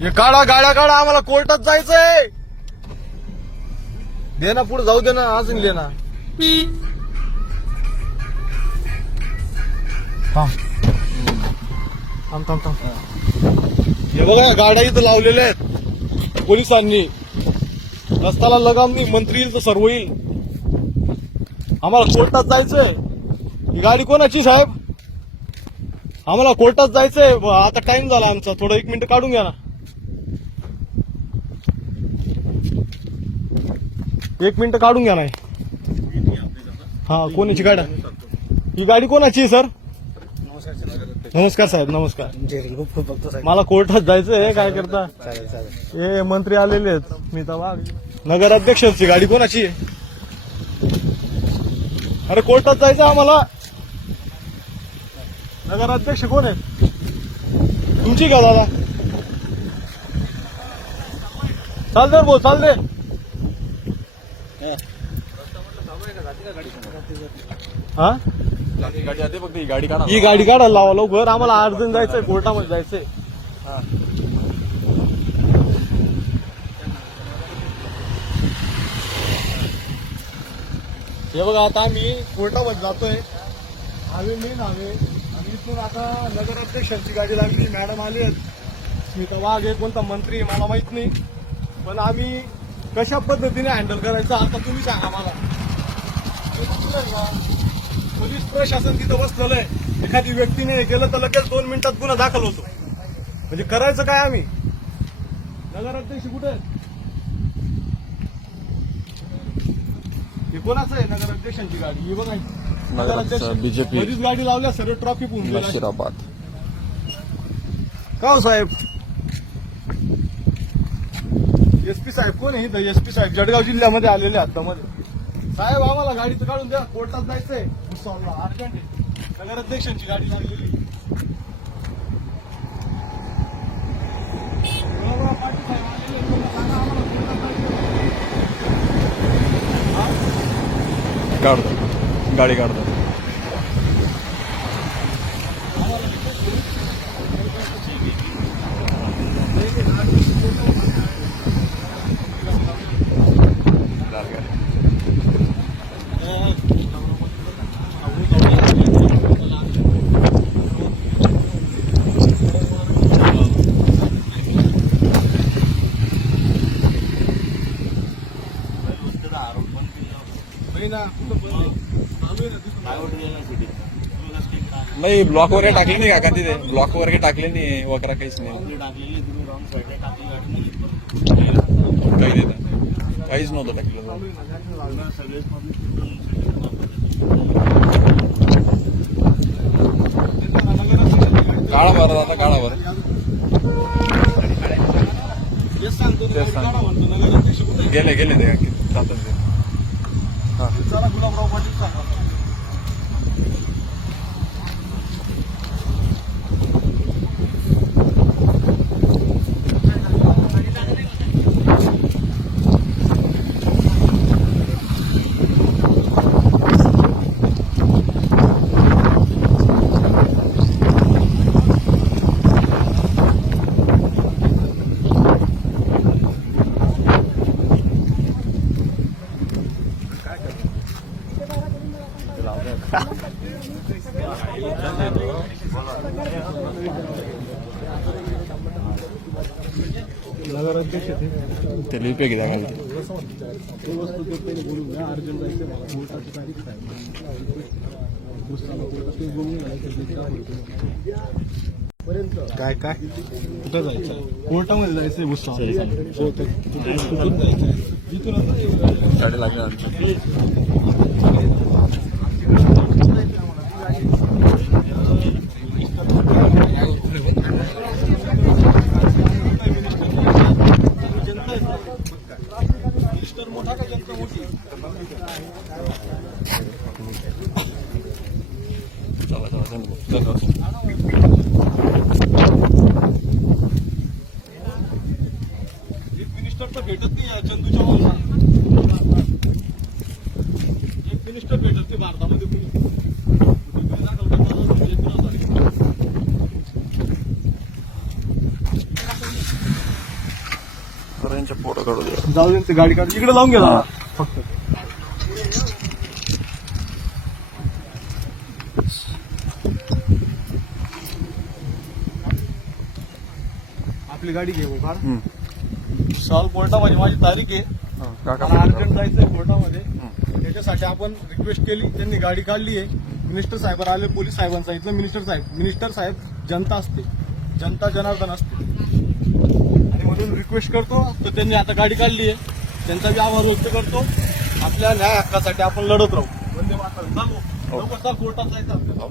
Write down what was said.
हे काढा गाड्या काढा, आम्हाला कोर्टात जायचंय. दे ना, पुढे जाऊ दे ना, अजून दे ना. थांब. हे बघा गाड्या इथं लावलेल्या आहेत पोलिसांनी. रस्त्याला लगाम नाही, मंत्री येईल तर सर्व होईल. आम्हाला कोर्टात जायचंय. ही गाडी कोणाची साहेब? आम्हाला कोर्टात जायचंय. आता टाइम झाला आमचा, थोडं 1 मिनिट काढून घ्या ना. 1 मिनिट काढून घ्या ना. हा, कोणाची गाडी? ही गाडी कोणाची आहे सर? नमस्कार साहेब, नमस्कार. मला कोर्टात जायचंय. काय करता? हे मंत्री आलेले आहेत. मी तर नगर अध्यक्षाची गाडी कोणाची आहे? अरे कोर्टात जायचं आम्हाला. नगर अध्यक्ष कोण आहे? तुमची का दादा? चालते भाऊ, चालते. हा, गाडी आते फक्त ही गाडी काढा. ही गाडी काढायला लावा लवकर. आम्हाला अर्जंट जायचंय, कोर्टामध्ये जायचंय. हे बघा, आता आम्ही कोर्टामध्ये जातोय. हवे मेन हवे. आणि इथून आता नगर अध्यक्षांची गाडी लागली. मॅडम आली आहेत. स्मिता वाघ आहे, कोणता मंत्री आहे मला माहित नाही. पण आम्ही कशा पद्धतीने हँडल करायचं आता तुम्ही सांगा मला. पोलीस प्रशासन तिथं बसलेलं आहे. एखादी व्यक्तीने हे केलं तर लगेच 2 मिनिटात गुन्हा दाखल होतो. म्हणजे करायचं काय आम्ही? नगर अध्यक्ष कुठे आहेत? हे कोणाचं आहे नगर अध्यक्षांची गाडी? ही बघा, नगर अध्यक्ष बीजेपी बरीच गाडी लावल्या, सर्व ट्रॉफिक होऊन गेला. नशिराबाद. का हो साहेब? एसपी साहेब कोण आहे इथं? एसपी साहेब जळगाव जिल्ह्यामध्ये आलेले हातामध्ये. साहेब आम्हाला गाडीचं काढून द्या, कोर्टात जायचंय. अर्जंट आहे. नगर अध्यक्षांची गाडी लागलेली. पाटील साहेब आलेले आहेत. त्यांना सांगा आम्हाला कोर्टात जायचंय. काढतो गाडी काढतो. नाही, ब्लॉक वगैरे टाकले नाही का तिथे? ब्लॉक वगैरे टाकले नाही वगैरे काहीच नाही. काही नाही, काहीच नव्हतं टाकलं. काढा बरं आता, काढा बरं. गेले ते चालतात ते. हा, गुलाबराव पाटील सांगा. नगर अध्यक्ष ते लिपे घ्या घालते. काय कुठं जायचं? कोर्टामध्ये जायचंय. गुस्सा कुठून जायचंय? जिथून गाडी लागली आमची. मोठा का जनता मोठी? एक मिनिस्टर तर भेटत नाही चंदूच्या भाऊला. एक मिनिस्टर भेटत नाही भारतामध्ये कुणी. त्यांच्या फोटो काढू द्या. जाऊ दे, ते गाडी काढ इकडे लावून गेला फक्त. आपली गाडी घे भाऊ, काढ. सॉल्व कोर्टामध्ये माझी तारीख आहे, काका मला अर्जंट जायचंय कोर्टामध्ये. त्याच्यासाठी आपण रिक्वेस्ट केली, त्यांनी गाडी काढली आहे. मिनिस्टर साहेब आले, पोलीस साहेबांना सांगितलं. मिनिस्टर साहेब जनता असते, जनता जनार्दन असते, आणि म्हणून रिक्वेस्ट करतो. तर त्यांनी आता गाडी काढली आहे, त्यांचा बी आभार व्यक्त करतो. आपल्या न्याय हक्कासाठी आपण लढत राहू. वंदे मातरम. चालू लवकर, चल कोर्टात जायचं आपल्याला.